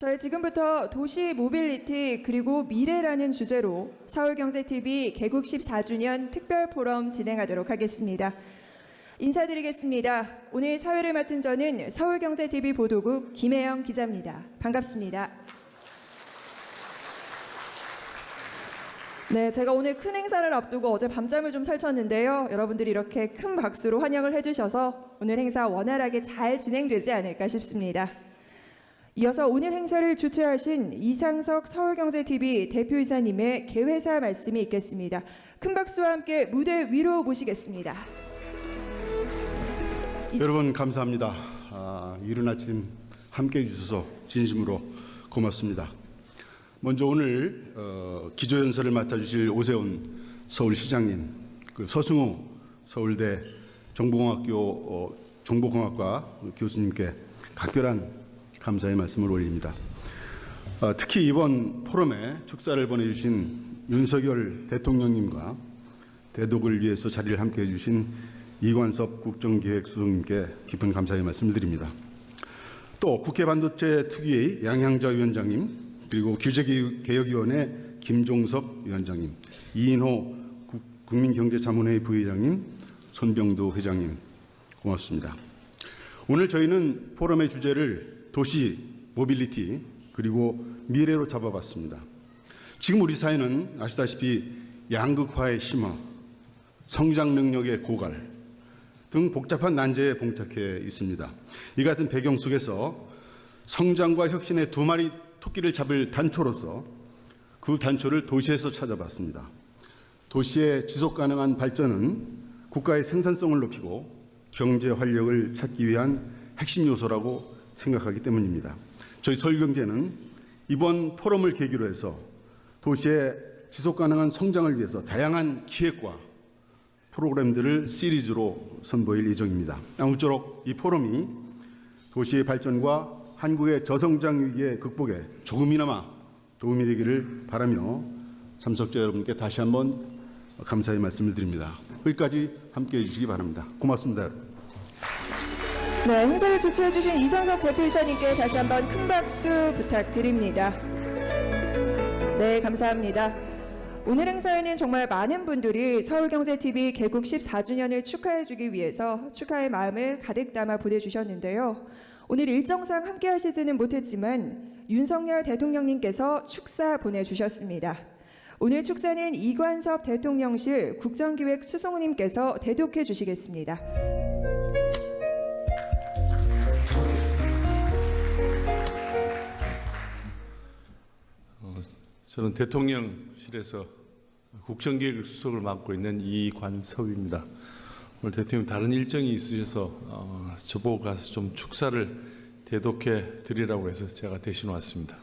저희 지금부터 도시 모빌리티 그리고 미래라는 주제로 서울경제TV 개국 14주년 특별 포럼 진행하도록 하겠습니다. 인사드리겠습니다. 오늘 사회를 맡은 저는 서울경제TV 보도국 김혜영 기자입니다. 반갑습니다. 네, 제가 오늘 큰 행사를 앞두고 어제 밤잠을 좀 설쳤는데요. 여러분들이 이렇게 큰 박수로 환영을 해주셔서 오늘 행사 원활하게 잘 진행되지 않을까 싶습니다. 이어서 오늘 행사를 주최하신 이상석 서울경제TV 대표이사님의 개회사 말씀이 있겠습니다. 큰 박수와 함께 무대 위로 모시겠습니다. 여러분 감사합니다. 이른 아침 함께해 주셔서 진심으로 고맙습니다. 먼저 오늘 기조연설을 맡아주실 오세훈 서울시장님, 서승우 서울대 정보공학과 교수님께 각별한 감사의 말씀을 올립니다. 특히 이번 포럼에 축사를 보내주신 윤석열 대통령님과 대독을 위해서 자리를 함께해 주신 이관섭 국정기획수석님께 깊은 감사의 말씀을 드립니다. 또 국회 반도체 특위의 양향자 위원장님, 그리고 규제개혁위원회 김종석 위원장님, 이인호 국민경제자문회의 부회장님, 손병도 회장님 고맙습니다. 오늘 저희는 포럼의 주제를 도시 모빌리티 그리고 미래로 잡아봤습니다. 지금 우리 사회는 아시다시피 양극화의 심화, 성장 능력의 고갈 등 복잡한 난제에 봉착해 있습니다. 이 같은 배경 속에서 성장과 혁신의 두 마리 토끼를 잡을 단초로서 그 단초를 도시에서 찾아봤습니다. 도시의 지속가능한 발전은 국가의 생산성을 높이고 경제 활력을 찾기 위한 핵심 요소라고 생각하기 때문입니다. 저희 서울경제는 이번 포럼을 계기로 해서 도시의 지속가능한 성장을 위해서 다양한 기획과 프로그램들을 시리즈로 선보일 예정입니다. 아무쪼록 이 포럼이 도시의 발전과 한국의 저성장 위기의 극복에 조금이나마 도움이 되기를 바라며 참석자 여러분께 다시 한번 감사의 말씀을 드립니다. 여기까지 함께해 주시기 바랍니다. 고맙습니다. 네, 행사를 주최해 주신 이상석 대표이사님께 다시 한번 큰 박수 부탁드립니다. 네, 감사합니다. 오늘 행사에는 정말 많은 분들이 서울경제TV 개국 14주년을 축하해 주기 위해서 축하의 마음을 가득 담아 보내주셨는데요. 오늘 일정상 함께 하시지는 못했지만 윤석열 대통령님께서 축사 보내주셨습니다. 오늘 축사는 이관섭 대통령실 국정기획 수석님께서 대독해 주시겠습니다. 저는 대통령실에서 국정기획 수석을 맡고 있는 이관섭입니다. 오늘 대통령 다른 일정이 있으셔서 저보고 가서 좀 축사를 대독해 드리라고 해서 제가 대신 왔습니다.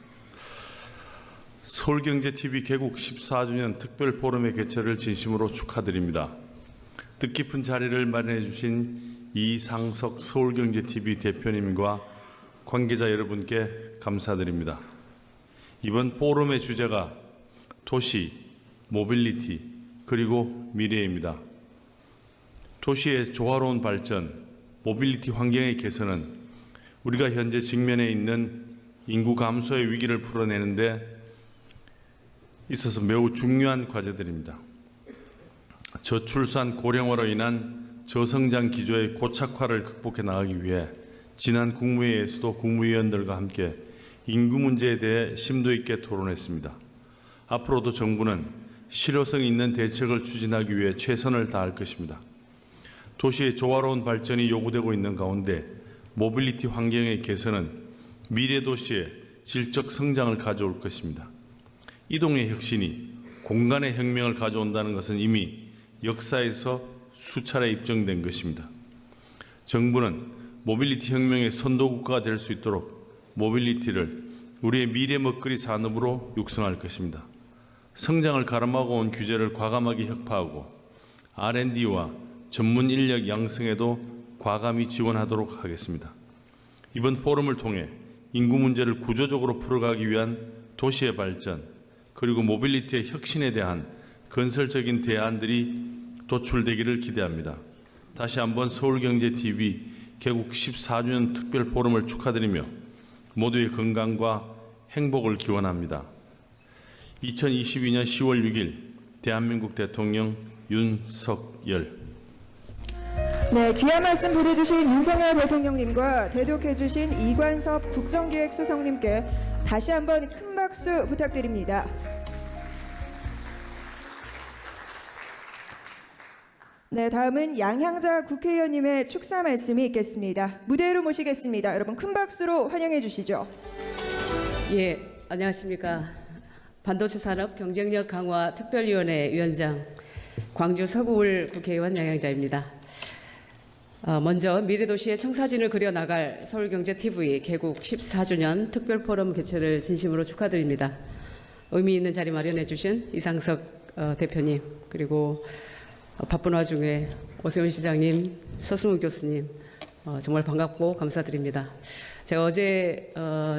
서울경제TV 개국 14주년 특별 포럼의 개최를 진심으로 축하드립니다. 뜻깊은 자리를 마련해 주신 이상석 서울경제TV 대표님과 관계자 여러분께 감사드립니다. 이번 포럼의 주제가 도시, 모빌리티, 그리고 미래입니다. 도시의 조화로운 발전, 모빌리티 환경의 개선은 우리가 현재 직면해 있는 인구 감소의 위기를 풀어내는 데 있어서 매우 중요한 과제들입니다. 저출산 고령화로 인한 저성장 기조의 고착화를 극복해 나가기 위해 지난 국무회의에서도 국무위원들과 함께 인구 문제에 대해 심도 있게 토론했습니다. 앞으로도 정부는 실효성 있는 대책을 추진하기 위해 최선을 다할 것입니다. 도시의 조화로운 발전이 요구되고 있는 가운데 모빌리티 환경의 개선은 미래 도시의 질적 성장을 가져올 것입니다. 이동의 혁신이 공간의 혁명을 가져온다는 것은 이미 역사에서 수차례 입증된 것입니다. 정부는 모빌리티 혁명의 선도국가가 될 수 있도록 모빌리티를 우리의 미래 먹거리 산업으로 육성할 것입니다. 성장을 가름하고 온 규제를 과감하게 혁파하고 R&D와 전문 인력 양성에도 과감히 지원하도록 하겠습니다. 이번 포럼을 통해 인구 문제를 구조적으로 풀어가기 위한 도시의 발전 그리고 모빌리티의 혁신에 대한 건설적인 대안들이 도출되기를 기대합니다. 다시 한번 서울경제TV 개국 14주년 특별 포럼을 축하드리며 모두의 건강과 행복을 기원합니다. 2022년 10월 6일 대한민국 대통령 윤석열. 네, 귀한 말씀 보내주신 윤석열 대통령님과 대독해주신 이관섭 국정기획수석님께 다시 한번 큰 박수 부탁드립니다. 네, 다음은 양향자 국회의원님의 축사 말씀이 있겠습니다. 무대로 모시겠습니다. 여러분 큰 박수로 환영해 주시죠. 예, 안녕하십니까. 반도체 산업 경쟁력 강화 특별위원회 위원장 광주 서구울 국회의원 양향자입니다. 먼저 미래도시의 청사진을 그려나갈 서울경제TV 개국 14주년 특별포럼 개최를 진심으로 축하드립니다. 의미 있는 자리 마련해 주신 이상석 대표님, 그리고 바쁜 와중에 오세훈 시장님, 서승우 교수님 정말 반갑고 감사드립니다. 제가 어제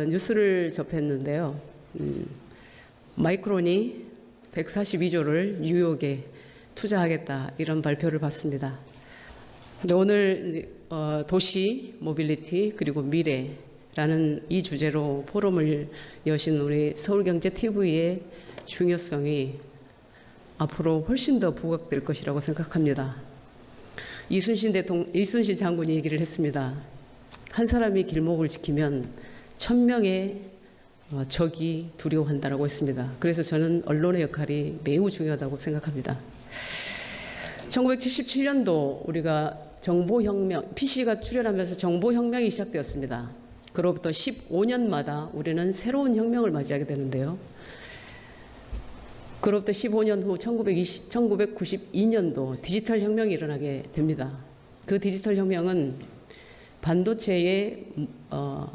뉴스를 접했는데요. 마이크론이 142조를 뉴욕에 투자하겠다 이런 발표를 봤습니다. 근데 오늘 도시, 모빌리티 그리고 미래라는 이 주제로 포럼을 여신 우리 서울경제TV의 중요성이 앞으로 훨씬 더 부각될 것이라고 생각합니다. 이순신 장군이 얘기를 했습니다. 한 사람이 길목을 지키면 1000명의 적이 두려워한다라고 했습니다. 그래서 저는 언론의 역할이 매우 중요하다고 생각합니다. 1977년도 우리가 정보혁명, PC가 출현하면서 정보혁명이 시작되었습니다. 그로부터 15년마다 우리는 새로운 혁명을 맞이하게 되는데요. 그로부터 15년 후 1992년도 디지털 혁명이 일어나게 됩니다. 그 디지털 혁명은 반도체의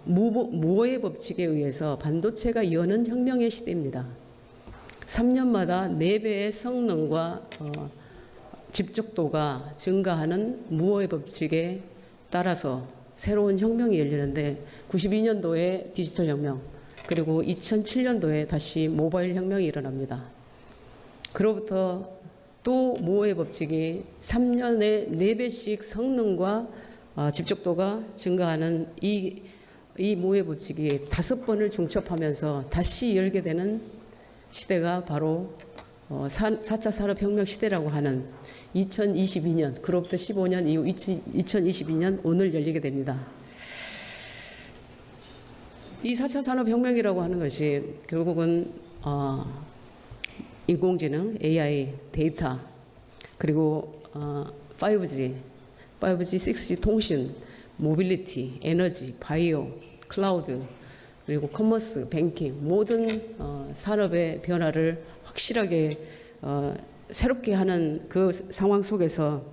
무어의 법칙에 의해서 반도체가 여는 혁명의 시대입니다. 3년마다 4배의 성능과 집적도가 증가하는 무어의 법칙에 따라서 새로운 혁명이 열리는데 92년도에 디지털 혁명, 그리고 2007년도에 다시 모바일 혁명이 일어납니다. 그로부터 또 무어의 법칙이 3년에 4배씩 성능과 집적도가 증가하는 이 무어의 법칙이 5번을 중첩하면서 다시 열게 되는 시대가 바로 4차 산업혁명 시대라고 하는 2022년, 그로부터 15년 이후 2022년 오늘 열리게 됩니다. 이 4차 산업혁명이라고 하는 것이 결국은 인공지능, AI, 데이터, 그리고 5G, 6G 통신, 모빌리티, 에너지, 바이오, 클라우드, 그리고 커머스, 뱅킹, 모든 산업의 변화를 확실하게 새롭게 하는 그 상황 속에서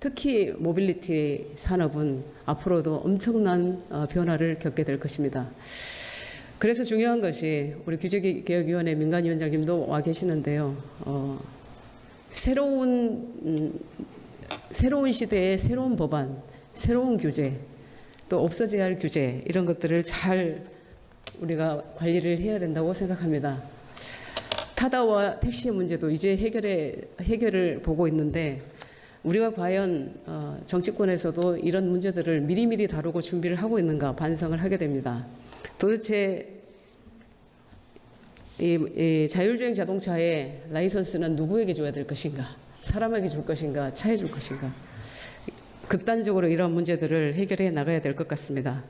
특히 모빌리티 산업은 앞으로도 엄청난 변화를 겪게 될 것입니다. 그래서 중요한 것이 우리 규제개혁위원회 민간위원장님도 와 계시는데요. 새로운 시대의 새로운 법안, 새로운 규제, 또 없어져야 할 규제, 이런 것들을 잘 우리가 관리를 해야 된다고 생각합니다. 타다와 택시의 문제도 이제 해결을 보고 있는데 우리가 과연 정치권에서도 이런 문제들을 미리미리 다루고 준비를 하고 있는가 반성을 하게 됩니다. 도대체 이 자율주행 자동차의 라이선스는 누구에게 줘야 될 것인가? 사람에게 줄 것인가? 차에 줄 것인가? 극단적으로 이런 문제들을 해결해 나가야 될 것 같습니다.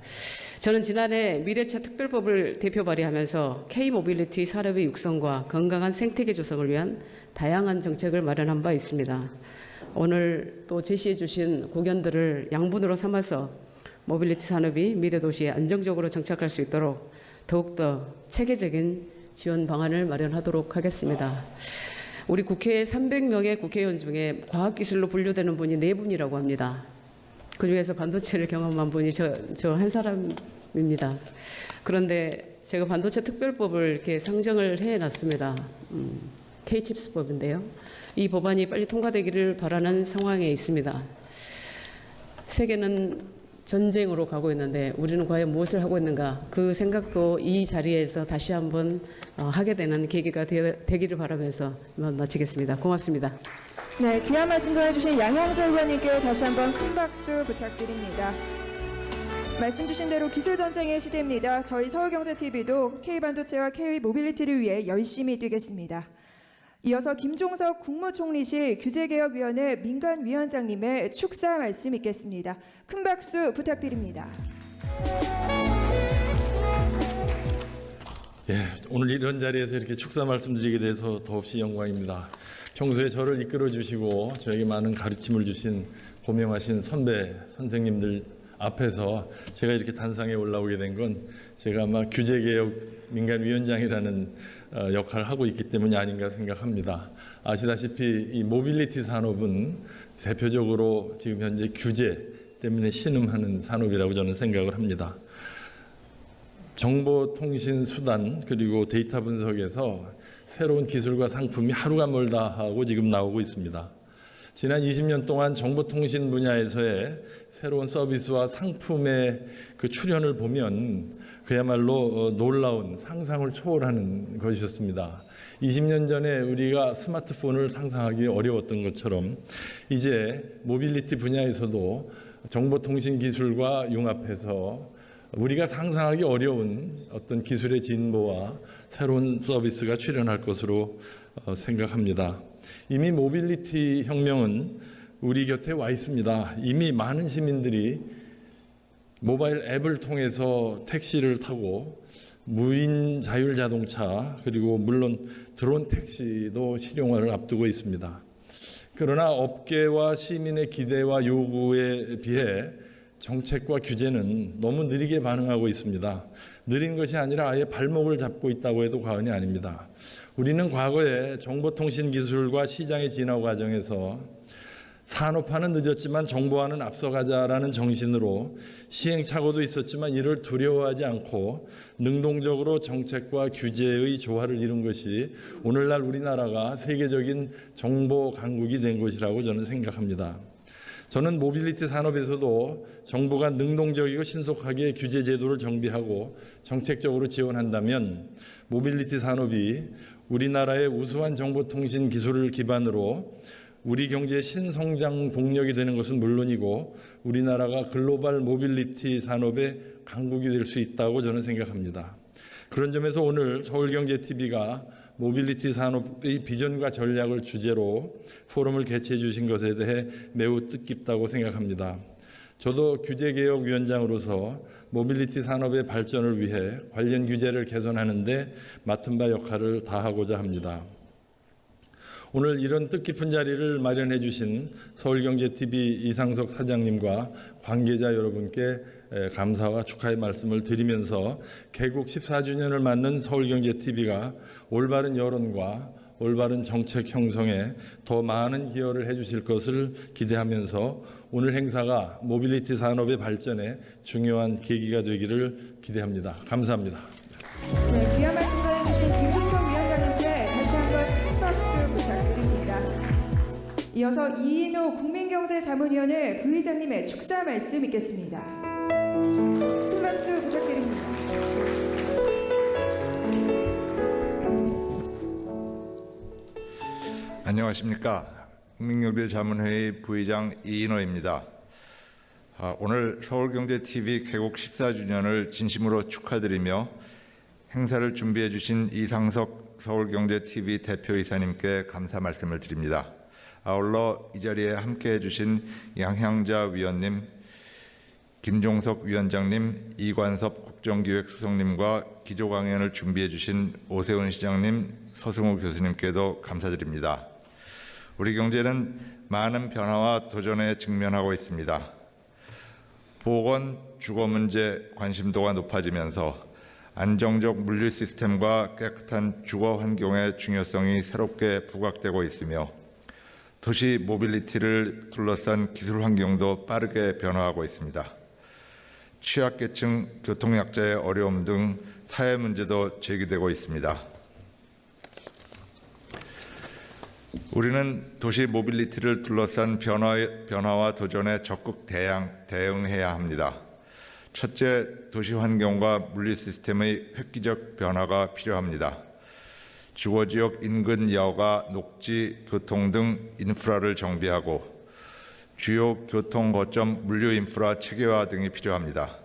저는 지난해 미래차 특별법을 대표 발의하면서 K-모빌리티 산업의 육성과 건강한 생태계 조성을 위한 다양한 정책을 마련한 바 있습니다. 오늘 또 제시해 주신 고견들을 양분으로 삼아서 모빌리티 산업이 미래도시에 안정적으로 정착할 수 있도록 더욱더 체계적인 지원 방안을 마련하도록 하겠습니다. 우리 국회에 300명의 국회의원 중에 과학기술로 분류되는 분이 4분이라고 합니다. 그중에서 반도체를 경험한 분이 저 한 사람입니다. 그런데 제가 반도체 특별법을 이렇게 상정을 해놨습니다. K-칩스법인데요. 이 법안이 빨리 통과되기를 바라는 상황에 있습니다. 세계는 전쟁으로 가고 있는데 우리는 과연 무엇을 하고 있는가, 그 생각도 이 자리에서 다시 한번 하게 되는 계기가 되기를 바라면서 마치겠습니다. 고맙습니다. 네, 귀한 말씀 전해주신 양향자 의원님께 다시 한번 큰 박수 부탁드립니다. 말씀 주신 대로 기술 전쟁의 시대입니다. 저희 서울경제TV도 K반도체와 K모빌리티를 위해 열심히 뛰겠습니다. 이어서 김종석 국무총리실 규제개혁위원회 민간위원장님의 축사 말씀 있겠습니다. 큰 박수 부탁드립니다. 예, 오늘 이런 자리에서 이렇게 축사 말씀드리게 돼서 더없이 영광입니다. 평소에 저를 이끌어 주시고 저에게 많은 가르침을 주신 고명하신 선배 선생님들 앞에서 제가 이렇게 단상에 올라오게 된 건 제가 아마 규제개혁 민간위원장이라는 역할을 하고 있기 때문이 아닌가 생각합니다. 아시다시피 이 모빌리티 산업은 대표적으로 지금 현재 규제 때문에 신음하는 산업이라고 저는 생각을 합니다. 정보통신 수단 그리고 데이터 분석에서 새로운 기술과 상품이 하루가 멀다 하고 지금 나오고 있습니다. 지난 20년 동안 정보통신 분야에서의 새로운 서비스와 상품의 그 출현을 보면 그야말로 놀라운 상상을 초월하는 것이었습니다. 20년 전에 우리가 스마트폰을 상상하기 어려웠던 것처럼 이제 모빌리티 분야에서도 정보통신 기술과 융합해서 우리가 상상하기 어려운 어떤 기술의 진보와 새로운 서비스가 출현할 것으로 생각합니다. 이미 모빌리티 혁명은 우리 곁에 와 있습니다. 이미 많은 시민들이 모바일 앱을 통해서 택시를 타고 무인 자율 자동차 그리고 물론 드론 택시도 실용화를 앞두고 있습니다. 그러나 업계와 시민의 기대와 요구에 비해 정책과 규제는 너무 느리게 반응하고 있습니다. 느린 것이 아니라 아예 발목을 잡고 있다고 해도 과언이 아닙니다. 우리는 과거에 정보통신 기술과 시장의 진화 과정에서 산업화는 늦었지만 정보화는 앞서가자라는 정신으로 시행착오도 있었지만 이를 두려워하지 않고 능동적으로 정책과 규제의 조화를 이룬 것이 오늘날 우리나라가 세계적인 정보 강국이 된 것이라고 저는 생각합니다. 저는 모빌리티 산업에서도 정부가 능동적이고 신속하게 규제 제도를 정비하고 정책적으로 지원한다면 모빌리티 산업이 우리나라의 우수한 정보통신 기술을 기반으로 우리 경제의 신성장 동력이 되는 것은 물론이고 우리나라가 글로벌 모빌리티 산업의 강국이 될 수 있다고 저는 생각합니다. 그런 점에서 오늘 서울경제TV가 모빌리티 산업의 비전과 전략을 주제로 포럼을 개최해 주신 것에 대해 매우 뜻깊다고 생각합니다. 저도 규제개혁위원장으로서 모빌리티 산업의 발전을 위해 관련 규제를 개선하는 데 맡은 바 역할을 다하고자 합니다. 오늘 이런 뜻깊은 자리를 마련해 주신 서울경제TV 이상석 사장님과 관계자 여러분께 감사와 축하의 말씀을 드리면서 개국 14주년을 맞는 서울경제TV가 올바른 여론과 올바른 정책 형성에 더 많은 기여를 해주실 것을 기대하면서 오늘 행사가 모빌리티 산업의 발전에 중요한 계기가 되기를 기대합니다. 감사합니다. 네, 귀한 말씀 전해주신 김종석 위원장님께 다시 한번 큰 박수 부탁드립니다. 이어서 이인호 국민경제자문위원회 부의장님의 축사 말씀 있겠습니다. 큰 박수 부탁드립니다. 안녕하십니까. 국민경제자문회의 부의장 이인호입니다. 오늘 서울경제TV 개국 14주년을 진심으로 축하드리며 행사를 준비해 주신 이상석 서울경제TV 대표이사님께 감사 말씀을 드립니다. 아울러 이 자리에 함께해 주신 양향자 위원님, 김종석 위원장님, 이관섭 국정기획수석님과 기조강연을 준비해 주신 오세훈 시장님, 서승우 교수님께도 감사드립니다. 우리 경제는 많은 변화와 도전에 직면하고 있습니다. 보건, 주거 문제 관심도가 높아지면서 안정적 물류 시스템과 깨끗한 주거 환경의 중요성이 새롭게 부각되고 있으며 도시 모빌리티를 둘러싼 기술 환경도 빠르게 변화하고 있습니다. 취약계층, 교통약자의 어려움 등 사회 문제도 제기되고 있습니다. 우리는 도시 모빌리티를 둘러싼 변화와 도전에 적극 대응해야 합니다. 첫째, 도시 환경과 물류 시스템의 획기적 변화가 필요합니다. 주거지역 인근 여가, 녹지, 교통 등 인프라를 정비하고 주요 교통 거점 물류 인프라 체계화 등이 필요합니다.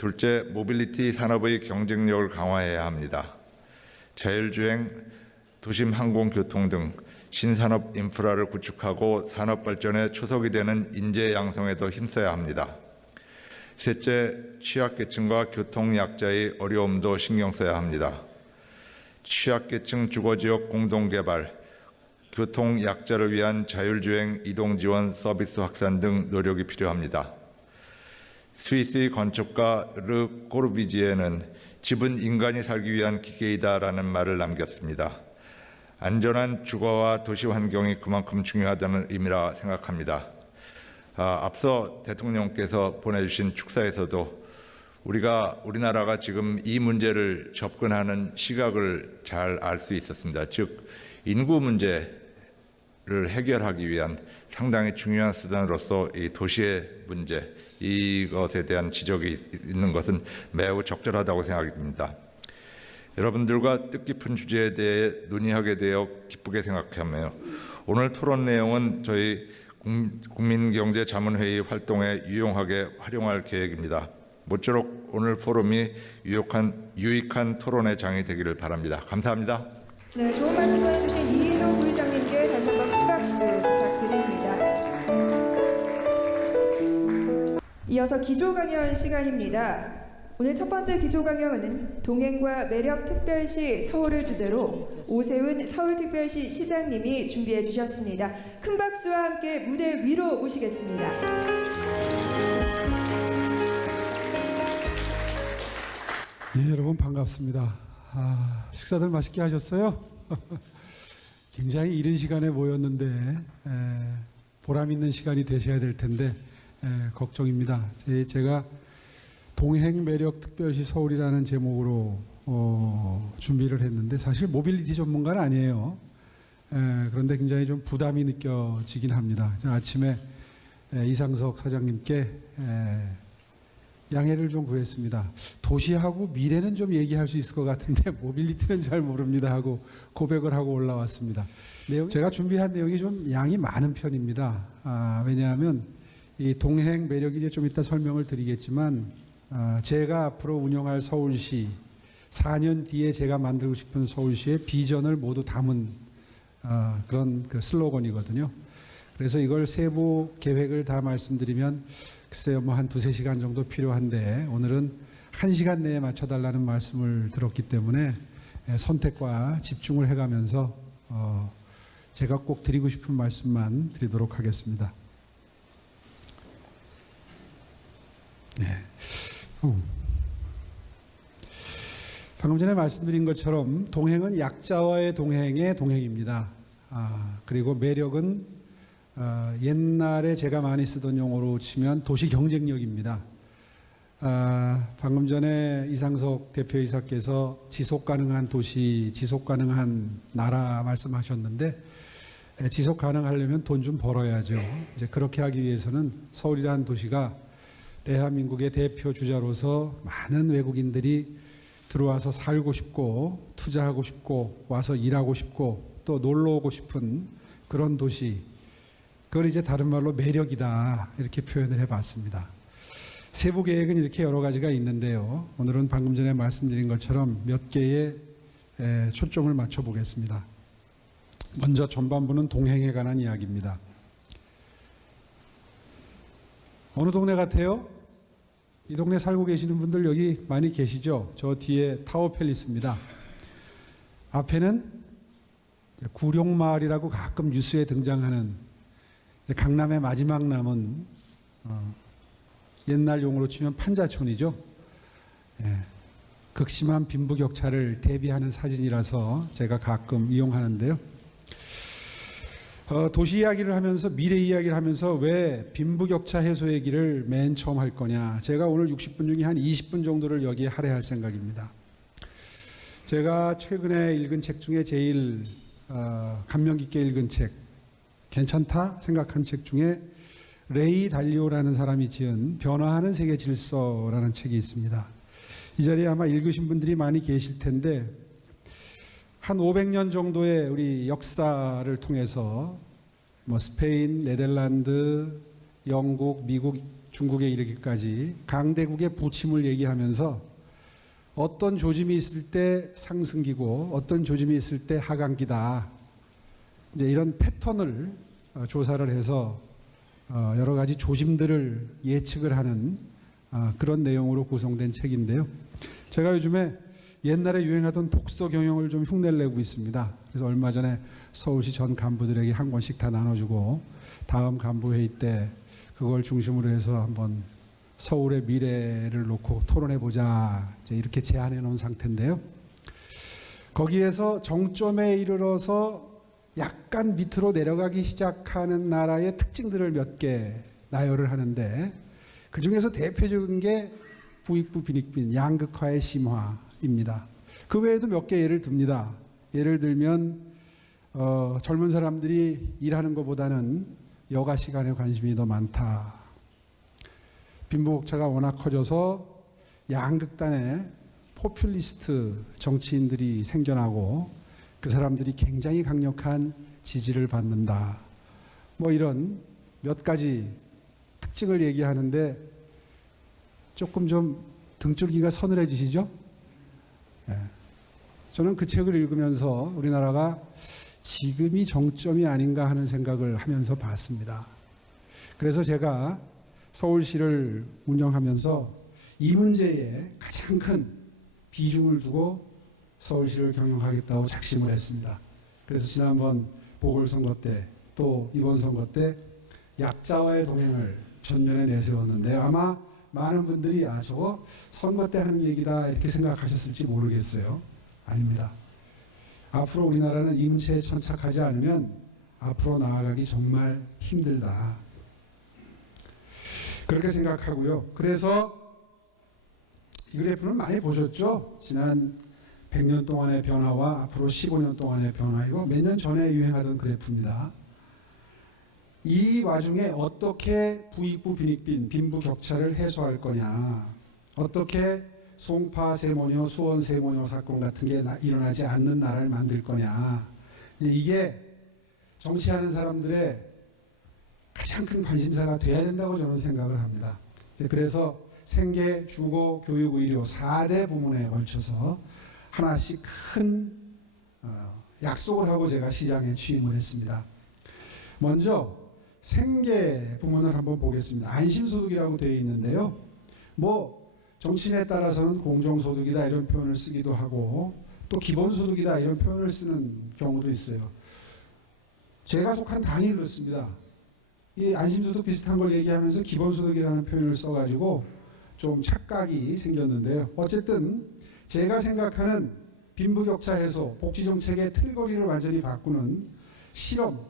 둘째, 모빌리티 산업의 경쟁력을 강화해야 합니다. 자율주행, 도심 항공교통 등 신산업 인프라를 구축하고 산업 발전에 초석이 되는 인재 양성에도 힘써야 합니다. 셋째, 취약계층과 교통약자의 어려움도 신경 써야 합니다. 취약계층 주거지역 공동개발, 교통약자를 위한 자율주행 이동지원 서비스 확산 등 노력이 필요합니다. 스위스의 건축가 르 코르비지에는 집은 인간이 살기 위한 기계이다라는 말을 남겼습니다. 안전한 주거와 도시 환경이 그만큼 중요하다는 의미라 생각합니다. 앞서 대통령께서 보내주신 축사에서도 우리나라가 지금 이 문제를 접근하는 시각을 잘 알 수 있었습니다. 즉 인구 문제를 해결하기 위한 상당히 중요한 수단으로서 이 도시의 문제, 이것에 대한 지적이 있는 것은 매우 적절하다고 생각이 듭니다. 여러분들과 뜻깊은 주제에 대해 논의하게 되어 기쁘게 생각하며 오늘 토론 내용은 저희 국민경제자문회의 활동에 유용하게 활용할 계획입니다. 모쪼록 오늘 포럼이 유익한 토론의 장이 되기를 바랍니다. 감사합니다. 네, 좋은 말씀 해주신 이인호 부의장님께 다시 한번 큰 박수 부탁드립니다. 이어서 기조 강연 시간입니다. 오늘 첫 번째 기조 강연은 동행과 매력 특별시 서울을 주제로 오세훈 서울특별시 시장님이 준비해 주셨습니다. 큰 박수와 함께 무대 위로 모시겠습니다. 네, 여러분 반갑습니다. 식사들 맛있게 하셨어요? 굉장히 이른 시간에 모였는데 보람 있는 시간이 되셔야 될 텐데 걱정입니다. 제가 동행 매력 특별시 서울이라는 제목으로 준비를 했는데 사실 모빌리티 전문가는 아니에요. 그런데 굉장히 좀 부담이 느껴지긴 합니다. 아침에 이상석 사장님께 양해를 좀 구했습니다. 도시하고 미래는 좀 얘기할 수 있을 것 같은데 모빌리티는 잘 모릅니다 하고 고백을 하고 올라왔습니다. 제가 준비한 내용이 좀 양이 많은 편입니다. 왜냐하면 이 동행 매력이 이제 좀 이따 설명을 드리겠지만 제가 앞으로 운영할 서울시 4년 뒤에 제가 만들고 싶은 서울시의 비전을 모두 담은 그런 그 슬로건이거든요. 그래서 이걸 세부 계획을 다 말씀드리면 글쎄요 뭐 한 2-3시간 정도 필요한데 오늘은 1시간 내에 맞춰달라는 말씀을 들었기 때문에 선택과 집중을 해가면서 제가 꼭 드리고 싶은 말씀만 드리도록 하겠습니다. 네. 방금 전에 말씀드린 것처럼 동행은 약자와의 동행의 동행입니다. 그리고 매력은 옛날에 제가 많이 쓰던 용어로 치면 도시 경쟁력입니다. 방금 전에 이상석 대표이사께서 지속 가능한 도시, 지속 가능한 나라 말씀하셨는데 지속 가능하려면 돈 좀 벌어야죠. 이제 그렇게 하기 위해서는 서울이라는 도시가 대한민국의 대표 주자로서 많은 외국인들이 들어와서 살고 싶고 투자하고 싶고 와서 일하고 싶고 또 놀러 오고 싶은 그런 도시, 그걸 이제 다른 말로 매력이다 이렇게 표현을 해봤습니다. 세부 계획은 이렇게 여러 가지가 있는데요. 오늘은 방금 전에 말씀드린 것처럼 몇 개의 초점을 맞춰 보겠습니다. 먼저 전반부는 동행에 관한 이야기입니다. 어느 동네 같아요? 이 동네 살고 계시는 분들 여기 많이 계시죠? 저 뒤에 타워 팰리스입니다. 앞에는 구룡마을이라고 가끔 뉴스에 등장하는 강남의 마지막 남은 옛날 용어로 치면 판자촌이죠. 극심한 빈부격차를 대비하는 사진이라서 제가 가끔 이용하는데요. 도시 이야기를 하면서 미래 이야기를 하면서 왜 빈부격차 해소 얘기를 맨 처음 할 거냐. 제가 오늘 60분 중에 한 20분 정도를 여기에 할애할 생각입니다. 제가 최근에 읽은 책 중에 제일 감명 깊게 읽은 책, 괜찮다 생각한 책 중에 레이 달리오라는 사람이 지은 변화하는 세계 질서라는 책이 있습니다. 이 자리에 아마 읽으신 분들이 많이 계실 텐데 한 500년 정도의 우리 역사를 통해서 뭐 스페인, 네덜란드, 영국, 미국 중국에 이르기까지 강대국의 부침을 얘기하면서 어떤 조짐이 있을 때 상승기고 어떤 조짐이 있을 때 하강기다. 이제 이런 패턴을 조사를 해서 여러 가지 조짐들을 예측을 하는 그런 내용으로 구성된 책인데요. 제가 요즘에 옛날에 유행하던 독서 경영을 좀 흉내를 내고 있습니다. 그래서 얼마 전에 서울시 전 간부들에게 한 권씩 다 나눠주고 다음 간부회의 때 그걸 중심으로 해서 한번 서울의 미래를 놓고 토론해보자 이렇게 제안해 놓은 상태인데요. 거기에서 정점에 이르러서 약간 밑으로 내려가기 시작하는 나라의 특징들을 몇 개 나열을 하는데 그중에서 대표적인 게 부익부 빈익빈 양극화의 심화입니다. 그 외에도 몇 개 예를 듭니다. 예를 들면 젊은 사람들이 일하는 것보다는 여가 시간에 관심이 더 많다. 빈부격차가 워낙 커져서 양극단에 포퓰리스트 정치인들이 생겨나고 그 사람들이 굉장히 강력한 지지를 받는다. 뭐 이런 몇 가지 특징을 얘기하는데 조금 좀 등줄기가 서늘해지시죠? 네. 저는 그 책을 읽으면서 우리나라가 지금이 정점이 아닌가 하는 생각을 하면서 봤습니다. 그래서 제가 서울시를 운영하면서 이 문제에 가장 큰 비중을 두고 서울시를 경영하겠다고 작심을 했습니다. 그래서 지난번 보궐선거 때 또 이번 선거 때 약자와의 동행을 전면에 내세웠는데 아마 많은 분들이 저거 선거 때 하는 얘기다 이렇게 생각하셨을지 모르겠어요. 아닙니다. 앞으로 우리나라는 이 문제에 천착하지 않으면 앞으로 나아가기 정말 힘들다. 그렇게 생각하고요. 그래서 이 그래프는 많이 보셨죠? 지난 100년 동안의 변화와 앞으로 15년 동안의 변화, 이거 몇 년 전에 유행하던 그래프입니다. 이 와중에 어떻게 부익부 빈익빈 빈부격차를 해소할 거냐, 어떻게 송파 세모녀 수원 세모녀 사건 같은 게 일어나지 않는 나라를 만들 거냐, 이게 정치하는 사람들의 가장 큰 관심사가 돼야 된다고 저는 생각을 합니다. 그래서 생계, 주거, 교육, 의료 4대 부문에 걸쳐서 하나씩 큰 약속을 하고 제가 시장에 취임을 했습니다. 먼저 생계 부문을 한번 보겠습니다. 안심소득이라고 되어 있는데요. 뭐 정치인에 따라서는 공정소득이다 이런 표현을 쓰기도 하고 또 기본소득이다 이런 표현을 쓰는 경우도 있어요. 제가 속한 당이 그렇습니다. 이 안심소득 비슷한 걸 얘기하면서 기본소득이라는 표현을 써가지고 좀 착각이 생겼는데요. 어쨌든 제가 생각하는 빈부격차 해소, 복지정책의 틀거리를 완전히 바꾸는 실험,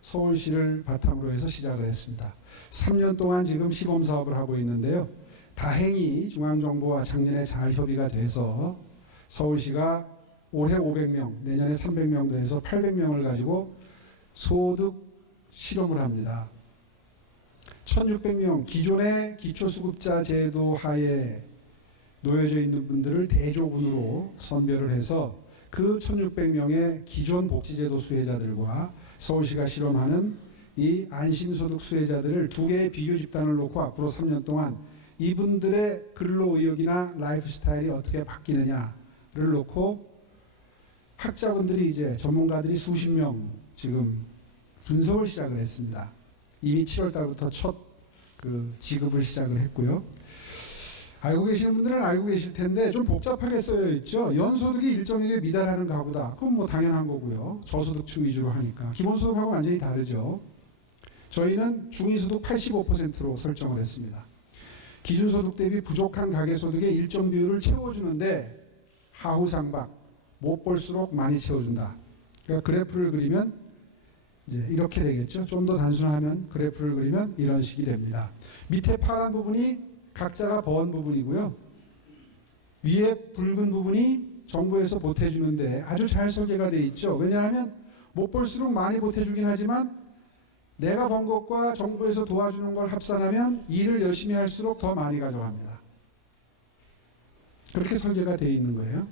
서울시를 바탕으로 해서 시작을 했습니다. 3년 동안 지금 시범사업을 하고 있는데요. 다행히 중앙정부와 작년에 잘 협의가 돼서 서울시가 올해 500명, 내년에 300명 돼서 800명을 가지고 소득 실험을 합니다. 1600명, 기존의 기초수급자 제도 하에 놓여져 있는 분들을 대조군으로 선별을 해서 그 1600명의 기존 복지제도 수혜자들과 서울시가 실험하는 이 안심소득 수혜자들을 두 개의 비교 집단을 놓고 앞으로 3년 동안 이분들의 근로의욕이나 라이프 스타일이 어떻게 바뀌느냐를 놓고 학자분들이 이제 전문가들이 수십 명 지금 분석을 시작을 했습니다. 이미 7월 달부터 첫 지급을 시작을 했고요. 알고 계시는 분들은 알고 계실 텐데 좀 복잡하게 쓰여 있죠. 연소득이 일정액에 미달하는 가구다. 그건 뭐 당연한 거고요. 저소득층 위주로 하니까. 기본소득하고 완전히 다르죠. 저희는 중위소득 85%로 설정을 했습니다. 기준소득 대비 부족한 가계소득의 일정 비율을 채워주는데 하후상박, 못 벌수록 많이 채워준다. 그러니까 그래프를 그리면 이제 이렇게 되겠죠. 좀 더 단순하면 그래프를 그리면 이런 식이 됩니다. 밑에 파란 부분이 각자가 번 부분이고요. 위에 붉은 부분이 정부에서 보태주는데 아주 잘 설계가 돼 있죠. 왜냐하면 못 벌수록 많이 보태주긴 하지만 내가 번 것과 정부에서 도와주는 걸 합산하면 일을 열심히 할수록 더 많이 가져갑니다. 그렇게 설계가 돼 있는 거예요.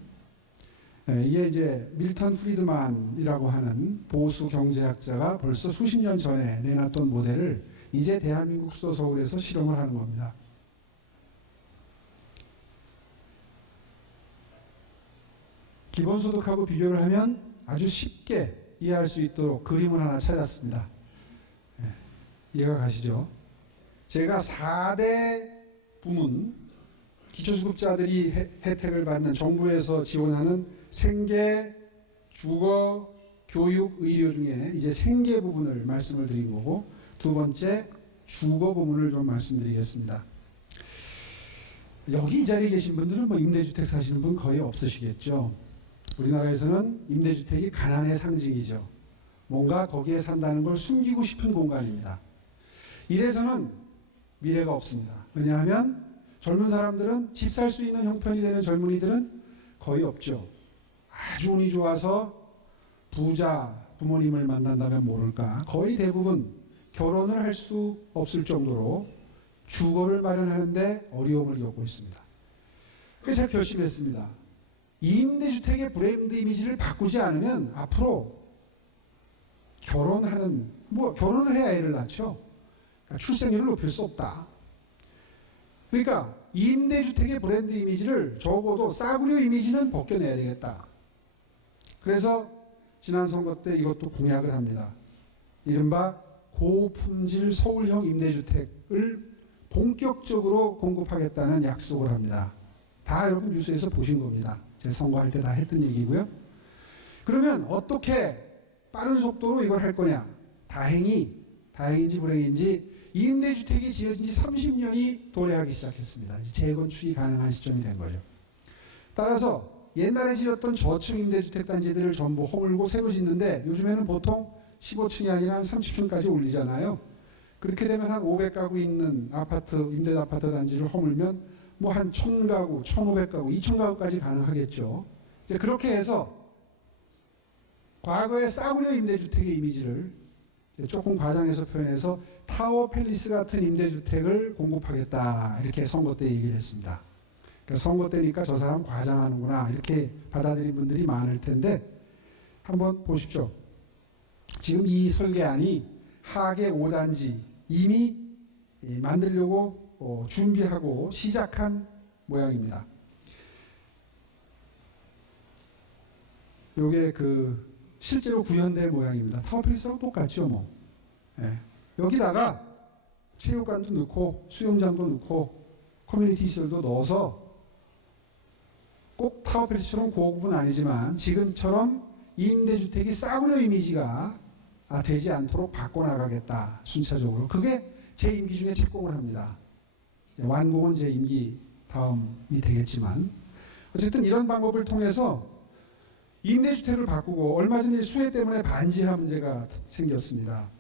이게 이제 밀턴 프리드만이라고 하는 보수 경제학자가 벌써 수십 년 전에 내놨던 모델을 이제 대한민국 수도 서울에서 실험을 하는 겁니다. 기본소득하고 비교를 하면 아주 쉽게 이해할 수 있도록 그림을 하나 찾았습니다. 이해가 가시죠? 제가 4대 부문 기초수급자들이 혜택을 받는 정부에서 지원하는 생계, 주거, 교육, 의료 중에 이제 생계 부분을 말씀을 드린 거고, 두 번째 주거 부분을 좀 말씀드리겠습니다. 여기 이 자리에 계신 분들은 뭐 임대주택 사시는 분 거의 없으시겠죠. 우리나라에서는 임대주택이 가난의 상징이죠. 뭔가 거기에 산다는 걸 숨기고 싶은 공간입니다. 이래서는 미래가 없습니다. 왜냐하면 젊은 사람들은 집 살 수 있는 형편이 되는 젊은이들은 거의 없죠. 아주 운이 좋아서 부자 부모님을 만난다면 모를까 거의 대부분 결혼을 할 수 없을 정도로 주거를 마련하는데 어려움을 겪고 있습니다. 그래서 제가 결심했습니다. 임대주택의 브랜드 이미지를 바꾸지 않으면 앞으로 결혼을 해야 애를 낳죠. 그러니까 출생률을 높일 수 없다. 그러니까 임대주택의 브랜드 이미지를 적어도 싸구려 이미지는 벗겨내야 되겠다. 그래서 지난 선거 때 이것도 공약을 합니다. 이른바 고품질 서울형 임대주택을 본격적으로 공급하겠다는 약속을 합니다. 다 여러분 뉴스에서 보신 겁니다. 제가 선거할 때 다 했던 얘기고요. 그러면 어떻게 빠른 속도로 이걸 할 거냐? 다행인지 불행인지 임대주택이 지어진 지 30년이 도래하기 시작했습니다. 재건축이 가능한 시점이 된 거죠. 따라서 옛날에 지었던 저층 임대주택 단지들을 전부 허물고 새로 짓는데 요즘에는 보통 15층이 아니라 한 30층까지 올리잖아요. 그렇게 되면 한 500가구 있는 아파트, 임대 아파트 단지를 허물면 뭐 한 1000가구, 1500가구, 2000가구까지 가능하겠죠. 이제 그렇게 해서 과거의 싸구려 임대주택의 이미지를 조금 과장해서 표현해서 타워 팰리스 같은 임대주택을 공급하겠다. 이렇게 선거 때 얘기를 했습니다. 그러니까 선거 때니까 저 사람 과장하는구나. 이렇게 받아들인 분들이 많을 텐데 한번 보십시오. 지금 이 설계안이 하계 5단지 이미 만들려고 준비하고 시작한 모양입니다. 요게 실제로 구현된 모양입니다. 타워 팰리스하고 똑같죠, 뭐. 예. 여기다가 체육관도 넣고 수영장도 넣고 커뮤니티 시설도 넣어서 꼭 타워 팰리스처럼 고급은 아니지만 지금처럼 임대주택이 싸구려 이미지가 되지 않도록 바꿔나가겠다. 순차적으로. 그게 제 임기 중에 착공을 합니다. 완공은 제 임기 다음이 되겠지만 어쨌든 이런 방법을 통해서 임대주택을 바꾸고 얼마 전에 수해 때문에 반지하 문제가 생겼습니다.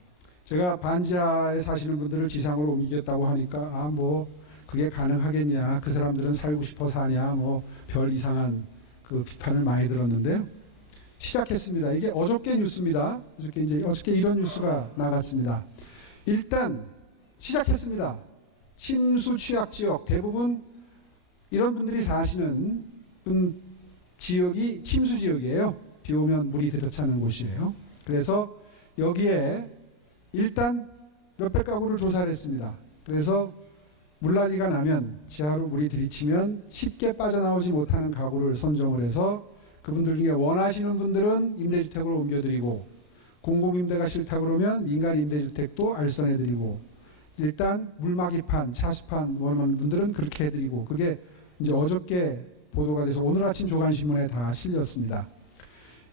제가 반지하에 사시는 분들을 지상으로 옮기겠다고 하니까 그게 가능하겠냐, 그 사람들은 살고 싶어 사냐, 별 이상한 비판을 많이 들었는데요. 시작했습니다. 이게 어저께 뉴스입니다. 어저께 이런 뉴스가 나갔습니다. 일단 시작했습니다. 침수 취약 지역 대부분 이런 분들이 사시는 지역이 침수 지역이에요. 비 오면 물이 들어차는 곳이에요. 그래서 여기에 일단 몇백 가구를 조사를 했습니다. 그래서 물난리가 나면 지하로 물이 들이치면 쉽게 빠져나오지 못하는 가구를 선정을 해서 그분들 중에 원하시는 분들은 임대주택으로 옮겨드리고 공공임대가 싫다 그러면 민간 임대주택도 알선해드리고 일단 물막이판, 차수판 원하는 분들은 그렇게 해드리고 그게 이제 어저께 보도가 돼서 오늘 아침 조간신문에 다 실렸습니다.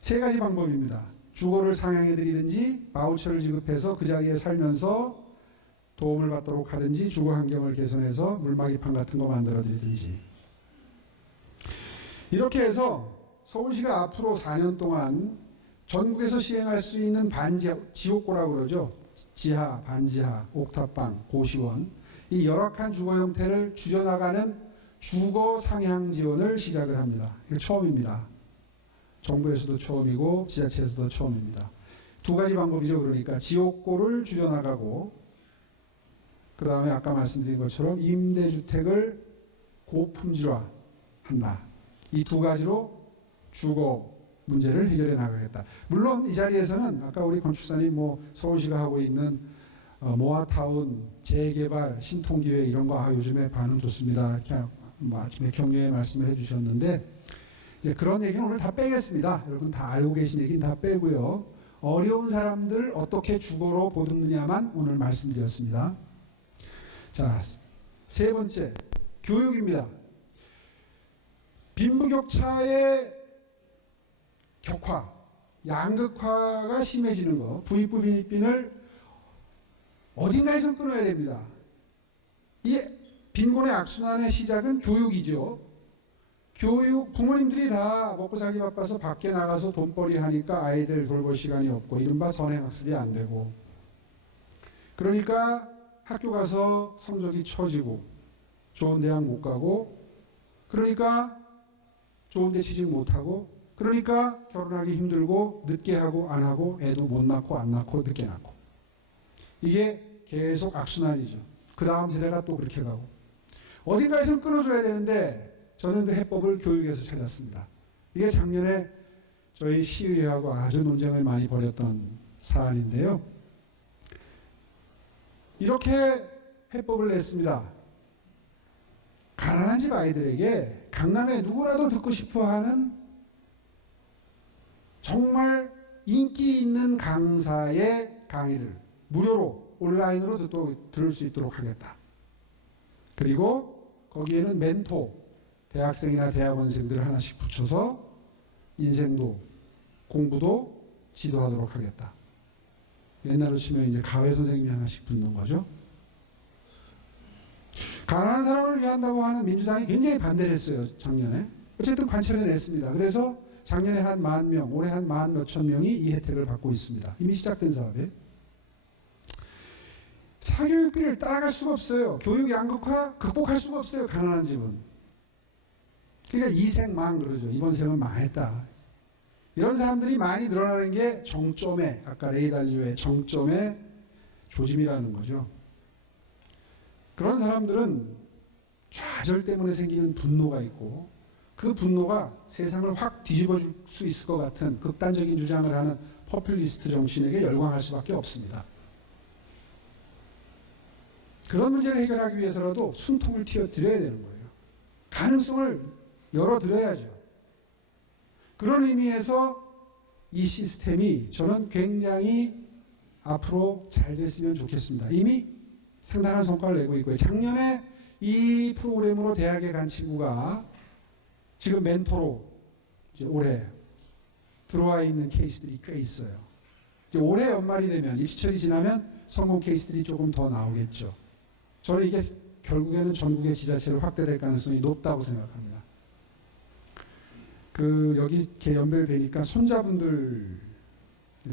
세 가지 방법입니다. 주거를 상향해드리든지 바우처를 지급해서 그 자리에 살면서 도움을 받도록 하든지 주거 환경을 개선해서 물막이판 같은 거 만들어드리든지 이렇게 해서 서울시가 앞으로 4년 동안 전국에서 시행할 수 있는 반지하, 지옥고라고 그러죠. 지하, 반지하, 옥탑방, 고시원 이 열악한 주거 형태를 줄여나가는 주거 상향 지원을 시작을 합니다. 이게 처음입니다. 정부에서도 처음이고 지자체에서도 처음입니다. 두 가지 방법이죠. 그러니까 지옥고를 줄여나가고 그 다음에 아까 말씀드린 것처럼 임대주택을 고품질화한다. 이 두 가지로 주거 문제를 해결해 나가겠다. 물론 이 자리에서는 아까 우리 건축사님 서울시가 하고 있는 모아타운 재개발 신통기획 이런 거 요즘에 반응 좋습니다. 이렇게 몇 격려의 말씀을 해주셨는데 이제 그런 얘기는 오늘 다 빼겠습니다. 여러분 다 알고 계신 얘기는 다 빼고요. 어려운 사람들 어떻게 주거로 보듬느냐만 오늘 말씀드렸습니다. 자, 세 번째 교육입니다. 빈부격차의 격화, 양극화가 심해지는 거, 부익부 빈익빈을 어딘가에서 끊어야 됩니다. 이 빈곤의 악순환의 시작은 교육이죠. 교육, 부모님들이 다 먹고 살기 바빠서 밖에 나가서 돈벌이 하니까 아이들 돌볼 시간이 없고 이른바 선행학습이 안 되고, 그러니까 학교 가서 성적이 처지고 좋은 대학 못 가고, 그러니까 좋은 데 취직 못 하고, 그러니까 결혼하기 힘들고 늦게 하고 안 하고 애도 못 낳고 안 낳고 늦게 낳고, 이게 계속 악순환이죠. 그 다음 세대가 또 그렇게 가고, 어딘가에서 끊어줘야 되는데 저는 그 해법을 교육에서 찾았습니다. 이게 작년에 저희 시의회하고 아주 논쟁을 많이 벌였던 사안인데요. 이렇게 해법을 냈습니다. 가난한 집 아이들에게 강남에 누구라도 듣고 싶어하는 정말 인기 있는 강사의 강의를 무료로 온라인으로 들을 수 있도록 하겠다. 그리고 거기에는 멘토, 대학생이나 대학원생들을 하나씩 붙여서 인생도 공부도 지도하도록 하겠다. 옛날로 치면 이제 가외 선생님이 하나씩 붙는 거죠. 가난한 사람을 위한다고 하는 민주당이 굉장히 반대를 했어요, 작년에. 어쨌든 관철해 냈습니다. 그래서 작년에 한 10,000명, 올해 한 10,000 몇천 명이 이 혜택을 받고 있습니다. 이미 시작된 사업에. 사교육비를 따라갈 수가 없어요. 교육 양극화 극복할 수가 없어요, 가난한 집은. 그러니까 이생망 그러죠. 이번 생은 망했다. 이런 사람들이 많이 늘어나는 게 정점에, 아까 레이달리오의 정점의 조짐이라는 거죠. 그런 사람들은 좌절 때문에 생기는 분노가 있고, 그 분노가 세상을 확 뒤집어 줄 수 있을 것 같은 극단적인 주장을 하는 포퓰리스트 정신에게 열광할 수밖에 없습니다. 그런 문제를 해결하기 위해서라도 숨통을 틔워드려야 되는 거예요. 가능성을 열어드려야죠. 그런 의미에서 이 시스템이 저는 굉장히 앞으로 잘 됐으면 좋겠습니다. 이미 상당한 성과를 내고 있고요. 작년에 이 프로그램으로 대학에 간 친구가 지금 멘토로 이제 올해 들어와 있는 케이스들이 꽤 있어요. 이제 올해 연말이 되면, 입시철이 지나면 성공 케이스들이 조금 더 나오겠죠. 저는 이게 결국에는 전국의 지자체로 확대될 가능성이 높다고 생각합니다. 여기 이렇게 연배를 뵈니까 손자분들,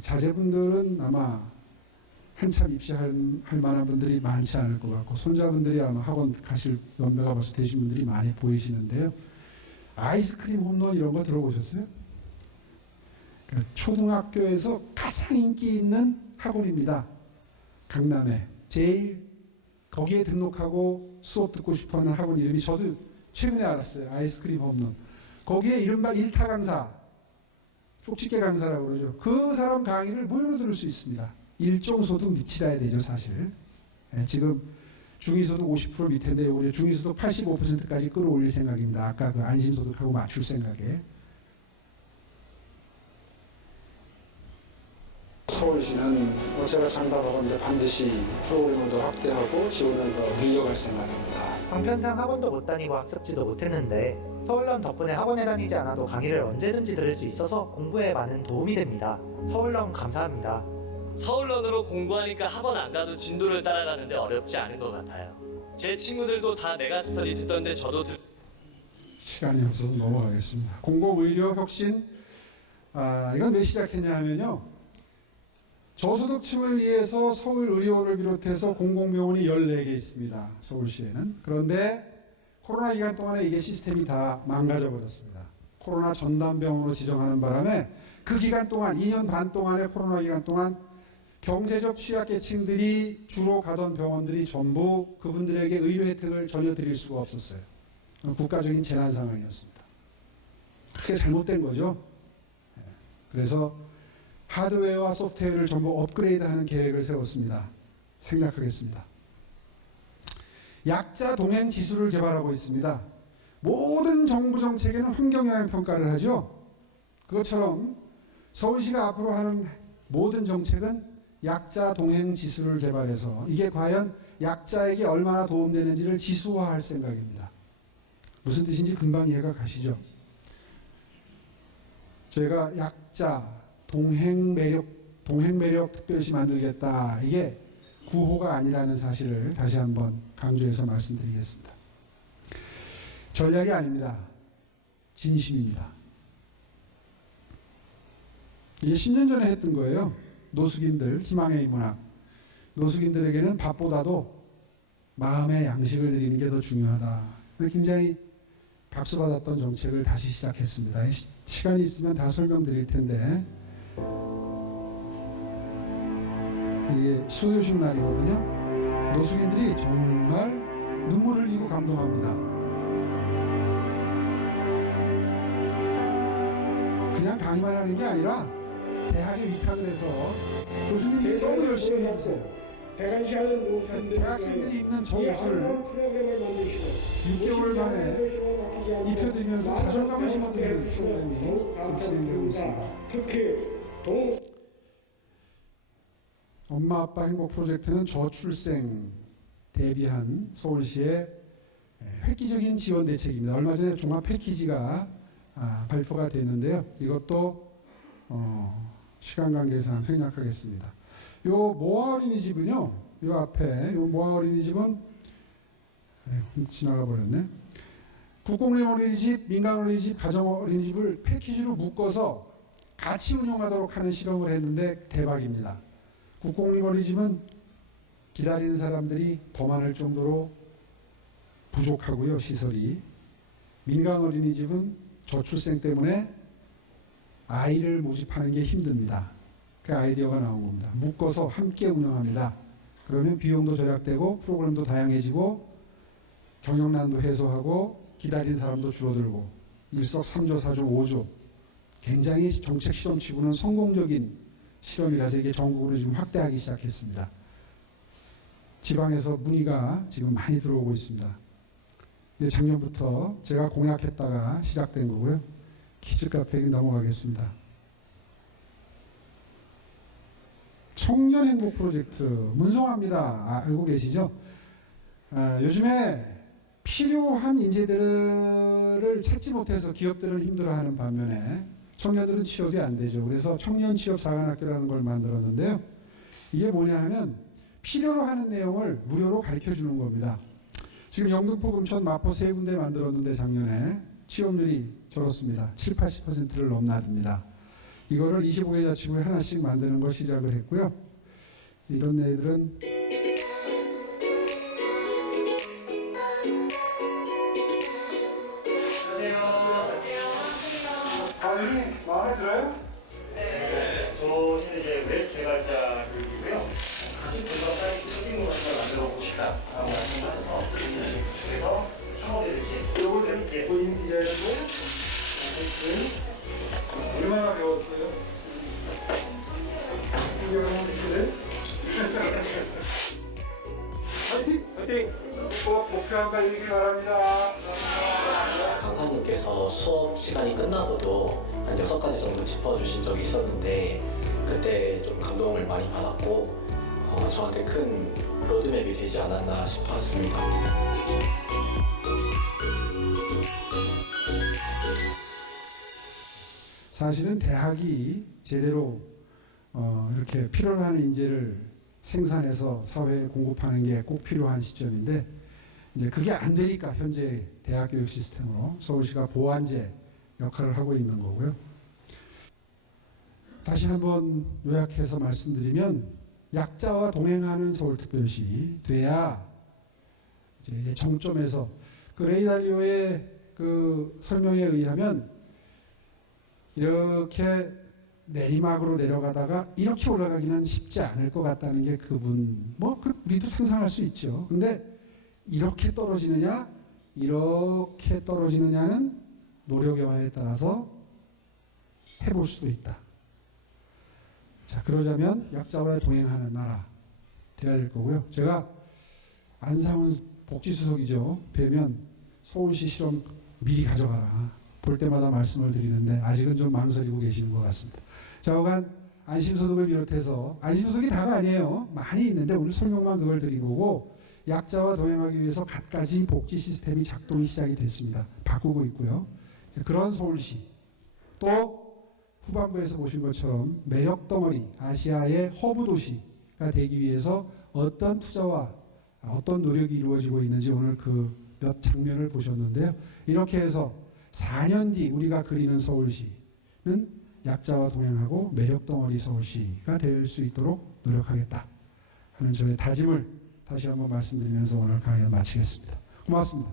자제분들은 아마 한참 입시할 만한 분들이 많지 않을 것 같고, 손자분들이 아마 학원 가실 연배가 벌써 되신 분들이 많이 보이시는데요. 아이스크림 홈런 이런 거 들어보셨어요? 그러니까 초등학교에서 가장 인기 있는 학원입니다. 강남에. 제일 거기에 등록하고 수업 듣고 싶어하는 학원 이름이, 저도 최근에 알았어요. 아이스크림 홈런. 거기에 이른바 일타 강사, 쪽집게 강사라고 그러죠. 그 사람 강의를 무료로 들을 수 있습니다. 일종 소득 미치라야 되죠, 사실. 지금 중위소득 50% 밑인데 우리 중위소득 85%까지 끌어올릴 생각입니다. 아까 그 안심소득하고 맞출 생각에. 서울시는 어제가 장담하건데 반드시 프로그램을 더 확대하고 지원을 더 늘려갈 생각입니다. 방편상 학원도 못 다니고 학습지도 못했는데 서울런 덕분에 학원에 다니지 않아도 강의를 언제든지 들을 수 있어서 공부에 많은 도움이 됩니다. 서울런 감사합니다. 서울런으로 공부하니까 학원 안 가도 진도를 따라가는데 어렵지 않은 것 같아요. 제 친구들도 다 메가스터디 듣던데 저도 시간이 없어서 넘어가겠습니다. 공공의료 혁신, 이건 왜 시작했냐 하면요. 저소득층을 위해서 서울의료원을 비롯해서 공공병원이 14개 있습니다. 서울시에는. 그런데 코로나 기간 동안에 이게 시스템이 다 망가져 버렸습니다. 코로나 전담병원으로 지정하는 바람에 그 기간 동안, 2년 반 동안의 코로나 기간 동안 경제적 취약계층들이 주로 가던 병원들이 전부 그분들에게 의료 혜택을 전혀 드릴 수가 없었어요. 국가적인 재난 상황이었습니다. 크게 잘못된 거죠. 그래서 하드웨어와 소프트웨어를 전부 업그레이드하는 계획을 세웠습니다. 생략하겠습니다. 약자 동행 지수를 개발하고 있습니다. 모든 정부 정책에는 환경영향평가를 하죠. 그것처럼 서울시가 앞으로 하는 모든 정책은 약자 동행 지수를 개발해서 이게 과연 약자에게 얼마나 도움되는지를 지수화할 생각입니다. 무슨 뜻인지 금방 이해가 가시죠? 제가 약자 동행 매력 특별시 만들겠다. 이게 구호가 아니라는 사실을 다시 한번 강조해서 말씀드리겠습니다. 전략이 아닙니다. 진심입니다. 이게 10년 전에 했던 거예요. 노숙인들, 희망의 문학. 노숙인들에게는 밥보다도 마음의 양식을 드리는 게 더 중요하다. 굉장히 박수받았던 정책을 다시 시작했습니다. 시간이 있으면 다 설명드릴 텐데 이게 수요식 날이거든요. 노숙인들이 정말 눈물 흘리고 감동합니다. 그냥 강의만 하는 게 아니라 대학에 위탁을 해서 교수님이 너무 열심히 해주세요. 대학생들이 입는 저옷을 6개월 만에 입혀드리면서 자존감을 심어드리는 프로그램이 지금 진행되고 있습니다. 엄마 아빠 행복 프로젝트는 저출생 대비한 서울시의 획기적인 지원 대책입니다. 얼마 전에 종합 패키지가 발표가 됐는데요. 이것도 시간 관계상 생략하겠습니다. 요 모아 어린이집은요. 요 앞에 요 모아 어린이집은 지나가 버렸네. 국공립 어린이집, 민간 어린이집, 가정 어린이집을 패키지로 묶어서 같이 운영하도록 하는 실험을 했는데 대박입니다. 국공립 어린이집은 기다리는 사람들이 더 많을 정도로 부족하고요, 시설이. 민간 어린이집은 저출생 때문에 아이를 모집하는 게 힘듭니다. 그 아이디어가 나온 겁니다. 묶어서 함께 운영합니다. 그러면 비용도 절약되고 프로그램도 다양해지고 경영난도 해소하고 기다리는 사람도 줄어들고 일석삼조, 사조, 오조. 굉장히 정책 실험치고는 성공적인 실험이라서 이게 전국으로 지금 확대하기 시작했습니다. 지방에서 문의가 지금 많이 들어오고 있습니다. 이게 작년부터 제가 공약했다가 시작된 거고요. 키즈 카페에 넘어가겠습니다. 청년 행복 프로젝트 문송합니다. 알고 계시죠? 요즘에 필요한 인재들을 찾지 못해서 기업들을 힘들어하는 반면에 청년들은 취업이 안 되죠. 그래서 청년 취업 사관학교라는 걸 만들었는데요. 이게 뭐냐 하면 필요로 하는 내용을 무료로 가르쳐 주는 겁니다. 지금 영등포, 금천, 마포 세 군데 만들었는데 작년에 취업률이 저렇습니다. 70~80%를 넘나듭니다. 이거를 25개 자치구에 하나씩 만드는 걸 시작을 했고요. 이런 애들은 마음에 들어요? 네, 저는 이제 웹 개발자 교육이고요. 같이 분석 사이트 쇼핑몰 같은 걸 만들어 보고 싶다라고 말씀하셔서 그래서 창업이든지 요걸 이제 본인 디자인으로 얼마나 배웠어요? 화이팅! 화이팅! 꼭 목표 한번 이루기 바랍니다. 강사님께서 수업 시간이 끝나고도 한 6가지 정도 짚어주신 적이 있었는데 그때 좀 감동을 많이 받았고 저한테 큰 로드맵이 되지 않았나 싶었습니다. 사실은 대학이 제대로 이렇게 필요로 하는 인재를 생산해서 사회에 공급하는 게 꼭 필요한 시점인데 이제 그게 안 되니까 현재 대학 교육 시스템으로 서울시가 보완제 역할을 하고 있는 거고요. 다시 한번 요약해서 말씀드리면 약자와 동행하는 서울특별시 돼야 이제 정점에서 그 레이 달리오의 그 설명에 의하면 이렇게 내리막으로 내려가다가 이렇게 올라가기는 쉽지 않을 것 같다는 게 그분 우리도 상상할 수 있죠. 근데 이렇게 떨어지느냐 이렇게 떨어지느냐는 노력 여하에 따라서 해볼 수도 있다. 자, 그러자면 약자와 동행하는 나라 돼야 될 거고요. 제가 안상훈 복지수석이죠. 뵈면 서울시 실험 미리 가져가라. 볼 때마다 말씀을 드리는데 아직은 좀 망설이고 계시는 것 같습니다. 좌우간 안심소득을 비롯해서 안심소득이 다가 아니에요. 많이 있는데 오늘 설명만 그걸 드린 거고 약자와 동행하기 위해서 갖가지 복지 시스템이 작동이 시작이 됐습니다. 바꾸고 있고요. 그런 서울시 또 후반부에서 보신 것처럼 매력 덩어리 아시아의 허브 도시가 되기 위해서 어떤 투자와 어떤 노력이 이루어지고 있는지 오늘 그 몇 장면을 보셨는데요. 이렇게 해서 4년 뒤 우리가 그리는 서울시는 약자와 동행하고 매력 덩어리 서울시가 될 수 있도록 노력하겠다 하는 저의 다짐을 다시 한번 말씀드리면서 오늘 강의 마치겠습니다. 고맙습니다.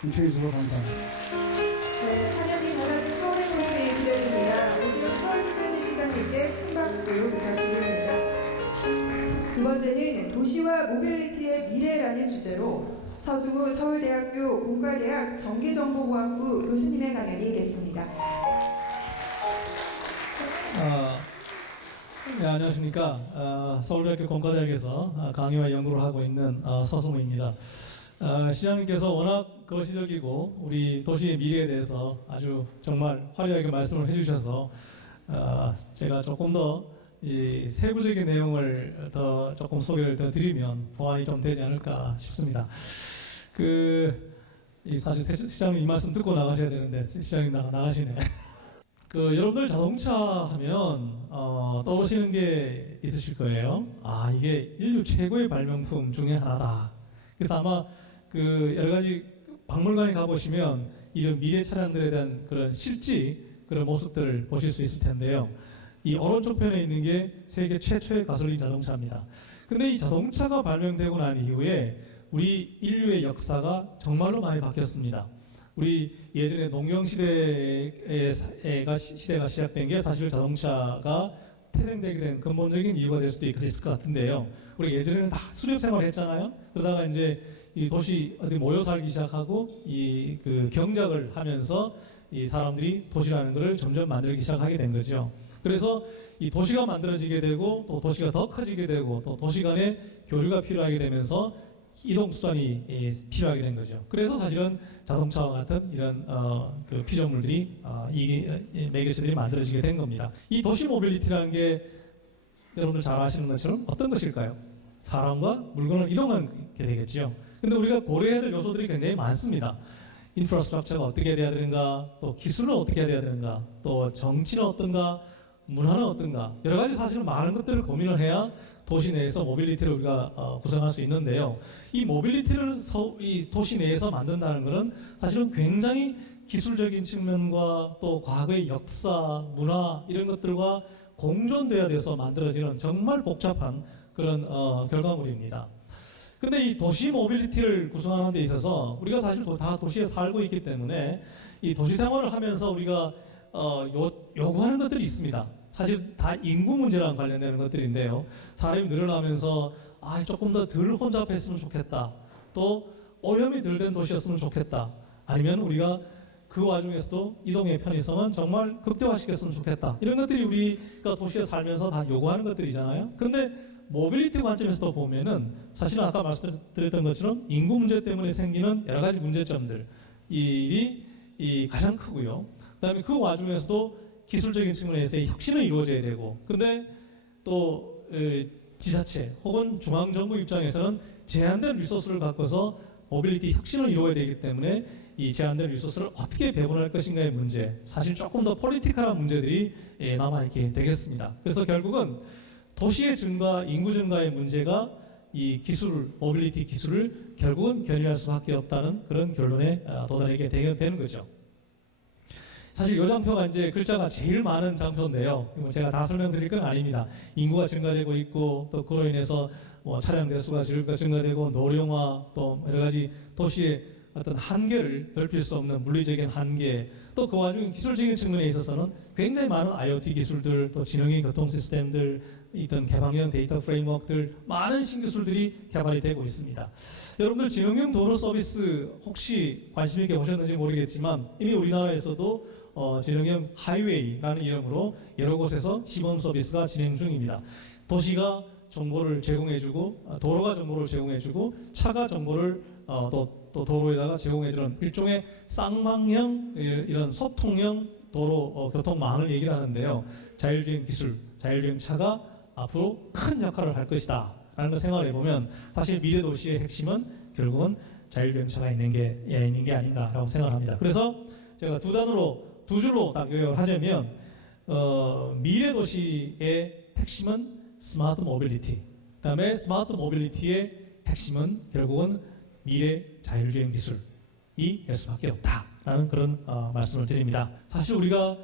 공청해 주셔서 감사합니다. 네, 4년 뒤 달라진 서울의 모습이 기대됩니다. 오승훈 서울특별시 시장님께 큰 박수 부탁드립니다. 두 번째는 도시와 모빌리티의 미래라는 주제로 서승우 서울대학교 공과대학 전기정보공학부 교수님의 강연이 있겠습니다. 네, 안녕하십니까. 서울대학교 공과대학에서 강의와 연구를 하고 있는 서승우입니다. 시장님께서 워낙 거시적이고 우리 도시의 미래에 대해서 아주 정말 화려하게 말씀을 해주셔서 제가 조금 더 이 세부적인 내용을 더 조금 소개를 더 드리면 보완이 좀 되지 않을까 싶습니다. 사실 시장님 이 말씀 듣고 나가셔야 되는데 시장님 나가시네. 여러분들 자동차 하면 떠오르시는 게 있으실 거예요. 이게 인류 최고의 발명품 중에 하나다. 그래서 아마 여러 가지 박물관에 가보시면 이런 미래 차량들에 대한 그런 실지 그런 모습들을 보실 수 있을 텐데요. 이 오른쪽 편에 있는 게 세계 최초의 가솔린 자동차입니다. 근데 이 자동차가 발명되고 난 이후에 우리 인류의 역사가 정말로 많이 바뀌었습니다. 우리 예전에 농경 시대가 시작된 게 사실 자동차가 태생되게 된 근본적인 이유가 될 수도 있을 것 같은데요. 우리 예전에는 다 수렵 생활을 했잖아요. 그러다가 이제 이 도시 어디 모여 살기 시작하고 경작을 하면서 이 사람들이 도시라는 것을 점점 만들기 시작하게 된 거죠. 그래서 이 도시가 만들어지게 되고 또 도시가 더 커지게 되고 또 도시 간의 교류가 필요하게 되면서 이동 수단이 필요하게 된 거죠. 그래서 사실은 자동차와 같은 이런 피조물들이 매개체들이 만들어지게 된 겁니다. 이 도시 모빌리티라는 게 여러분들 잘 아시는 것처럼 어떤 것일까요? 사람과 물건을 이동하게 되겠죠. 근데 우리가 고려해야 될 요소들이 굉장히 많습니다. 인프라스트럭처가 어떻게 돼야 되는가, 또 기술은 어떻게 해야 되는가, 또 정치는 어떤가, 문화는 어떤가, 여러 가지 사실은 많은 것들을 고민을 해야 도시 내에서 모빌리티를 우리가 구성할 수 있는데요. 이 모빌리티를 이 도시 내에서 만든다는 것은 사실은 굉장히 기술적인 측면과 또 과거의 역사, 문화 이런 것들과 공존돼야 돼서 만들어지는 정말 복잡한 그런 결과물입니다. 근데 이 도시 모빌리티를 구성하는 데 있어서 우리가 사실 다 도시에 살고 있기 때문에 이 도시 생활을 하면서 우리가 요구하는 것들이 있습니다. 사실 다 인구 문제랑 관련되는 것들인데요. 사람이 늘어나면서 조금 더 덜 혼잡했으면 좋겠다. 또 오염이 덜 된 도시였으면 좋겠다. 아니면 우리가 그 와중에서도 이동의 편의성은 정말 극대화시켰으면 좋겠다. 이런 것들이 우리가 도시에 살면서 다 요구하는 것들이잖아요. 근데 모빌리티 관점에서도 보면은 사실은 아까 말씀드렸던 것처럼 인구 문제 때문에 생기는 여러 가지 문제점들이 가장 크고요. 그다음에 그 와중에서도 기술적인 측면에서의 혁신은 이루어져야 되고, 근데 또 지자체 혹은 중앙정부 입장에서는 제한된 리소스를 갖고서 모빌리티 혁신을 이루어야 되기 때문에 이 제한된 리소스를 어떻게 배분할 것인가의 문제, 사실 조금 더 폴리티컬한 문제들이 남아있게 되겠습니다. 그래서 결국은 도시의 증가, 인구 증가의 문제가 이 기술, 모빌리티 기술을 결국은 견인할 수밖에 없다는 그런 결론에 도달하게 되는 거죠. 사실 이 장표가 이제 글자가 제일 많은 장표인데요. 제가 다 설명드릴 건 아닙니다. 인구가 증가되고 있고 또 그로 인해서 차량 대수가 증가되고 노령화 또 여러 가지 도시의 어떤 한계를 넓힐 수 없는 물리적인 한계, 또 그 와중에 기술적인 측면에 있어서는 굉장히 많은 IoT 기술들, 또 지능인 교통 시스템들, 이런 개방형 데이터 프레임워크들, 많은 신기술들이 개발이 되고 있습니다. 여러분들 지능형 도로 서비스 혹시 관심 있게 보셨는지 모르겠지만 이미 우리나라에서도 지능형 하이웨이라는 이름으로 여러 곳에서 시범 서비스가 진행 중입니다. 도시가 정보를 제공해주고 도로가 정보를 제공해주고 차가 정보를 또 도로에다가 제공해주는 일종의 쌍방형 이런 소통형 도로 교통망을 얘기를 하는데요. 자율주행 기술, 자율주행 차가 앞으로 큰 역할을 할 것이다 라는 걸 생각을 해보면 사실 미래 도시의 핵심은 결국은 자율주행차가 있는 게 아닌가라고 생각을 합니다. 그래서 제가 두 줄로 딱 요약을 하자면 미래 도시의 핵심은 스마트 모빌리티, 그다음에 스마트 모빌리티의 핵심은 결국은 미래 자율주행 기술이 될 수밖에 없다라는 그런 말씀을 드립니다. 사실 우리가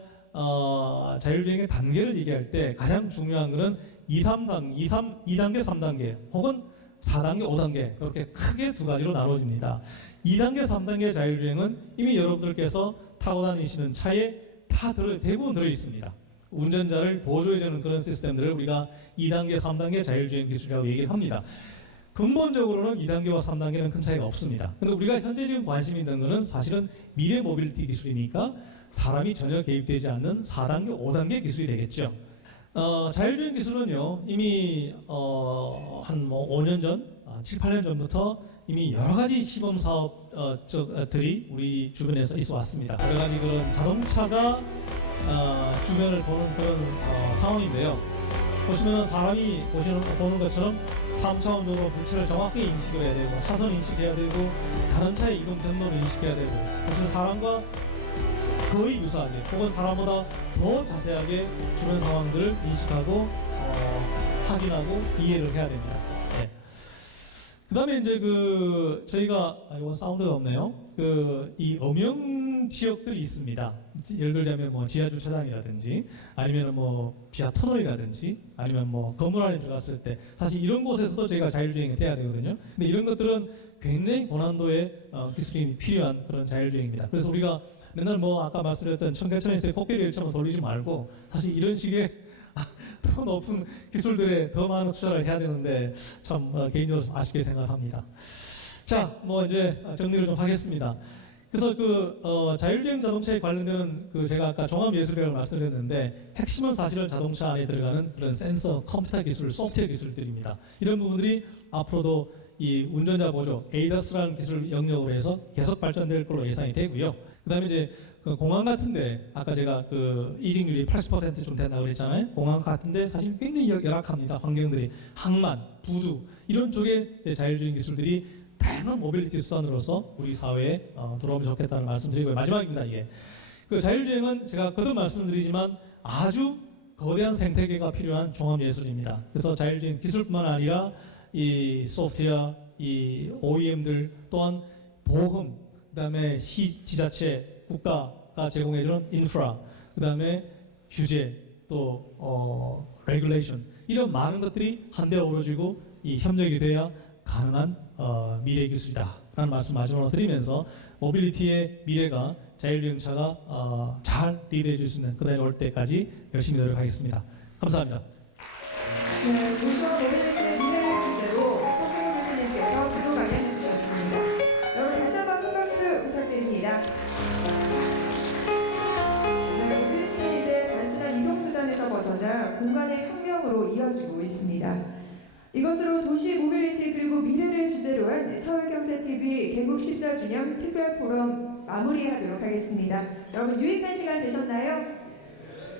자율주행의 단계를 얘기할 때 가장 중요한 것은 2단계, 3단계 혹은 4단계, 5단계 이렇게 크게 두 가지로 나눠집니다. 2단계, 3단계 자율주행은 이미 여러분들께서 타고 다니시는 차에 대부분 들어 있습니다. 운전자를 보조해주는 그런 시스템들을 우리가 2단계, 3단계 자율주행 기술이라고 얘기를 합니다. 근본적으로는 2단계와 3단계는 큰 차이가 없습니다. 그런데 우리가 현재 지금 관심 있는 것은 사실은 미래 모빌리티 기술이니까 사람이 전혀 개입되지 않는 4단계, 5단계 기술이 되겠죠. 자율주행 기술은요 이미 한 5년 전, 7, 8년 전부터 이미 여러 가지 시범 사업들이 우리 주변에서 있어 왔습니다. 여러 가지 그런 자동차가 주변을 보는 그런 상황인데요. 보시면 사람이 보는 것처럼 3차원적으로 물체를 정확히 인식을 해야 되고 차선 인식해야 되고 다른 차의 이동 경로를 인식해야 되고 사실 사람과 거의 유사하게 혹은 사람보다 더 자세하게 주변 상황들을 인식하고 확인하고 이해를 해야 됩니다. 네. 그다음에 이제 저희가 이건 사운드가 없네요. 이 음영 지역들이 있습니다. 예를 들자면 뭐 지하 주차장이라든지 아니면 뭐 지하 터널이라든지 아니면 뭐 건물 안에 들어갔을 때 사실 이런 곳에서도 저희가 자율주행이 돼야 되거든요. 근데 이런 것들은 굉장히 고난도의 기술이 필요한 그런 자율주행입니다. 그래서 우리가 맨날 뭐 아까 말씀드렸던 청계천에서의 코끼리 일처럼 돌리지 말고 사실 이런 식의 더 높은 기술들에 더 많은 투자를 해야 되는데 참 개인적으로 좀 아쉽게 생각합니다. 자, 뭐 이제 정리를 좀 하겠습니다. 그래서 자율주행 자동차에 관련되는 제가 아까 종합예술이라고 말씀드렸는데 핵심은 사실은 자동차 안에 들어가는 그런 센서, 컴퓨터 기술, 소프트웨어 기술들입니다. 이런 부분들이 앞으로도 이 운전자 보조, ADAS라는 기술 영역으로 해서 계속 발전될 걸로 예상이 되고요. 그다음에 이제 공항 같은데 아까 제가 이직률이 80%좀 된다고 그랬잖아요. 공항 같은데 사실 굉장히 열악합니다. 환경들이 항만, 부두 이런 쪽에 자율주행 기술들이 다양한 모빌리티 수단으로서 우리 사회에 들어오면 좋겠다는 말씀드리고요. 마지막입니다. 이게 자율주행은 제가 거듭 말씀드리지만 아주 거대한 생태계가 필요한 종합예술입니다. 그래서 자율주행 기술뿐만 아니라 이 소프트웨어, 이 OEM들 또한 보험, 그다음에 지자체, 국가가 제공해주는 인프라, 그다음에 규제, 또 레귤레이션 이런 많은 것들이 한데 어우러지고 이 협력이 돼야 가능한 미래 기술이다라는 말씀 마지막으로 드리면서 모빌리티의 미래가 자율주행차가 잘 리드해 줄 수 있는 그날이 올 때까지 열심히 노력하겠습니다. 감사합니다. 네, 도시와 모빌리티의 미래를 주제로 서승우 교수님께서 기조 강연해 주셨습니다. 여러분 다시 한번 큰 박수 부탁드립니다. 네, 모빌리티는 이제 단순한 이동수단에서 벗어나 공간의 혁명으로 이어지고 있습니다. 이것으로 도시 모빌리티 그리고 미래를 주제로 한 서울경제TV 개국 14주년 특별 포럼 마무리하도록 하겠습니다. 여러분 유익한 시간 되셨나요?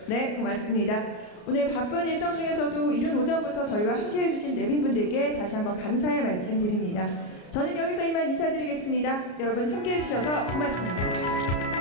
네, 고맙습니다. 오늘 바쁜 일정 중에서도 이른 오전부터 저희와 함께해 주신 내빈분들께 다시 한번 감사의 말씀 드립니다. 저는 여기서 이만 인사드리겠습니다. 여러분 함께해 주셔서 고맙습니다.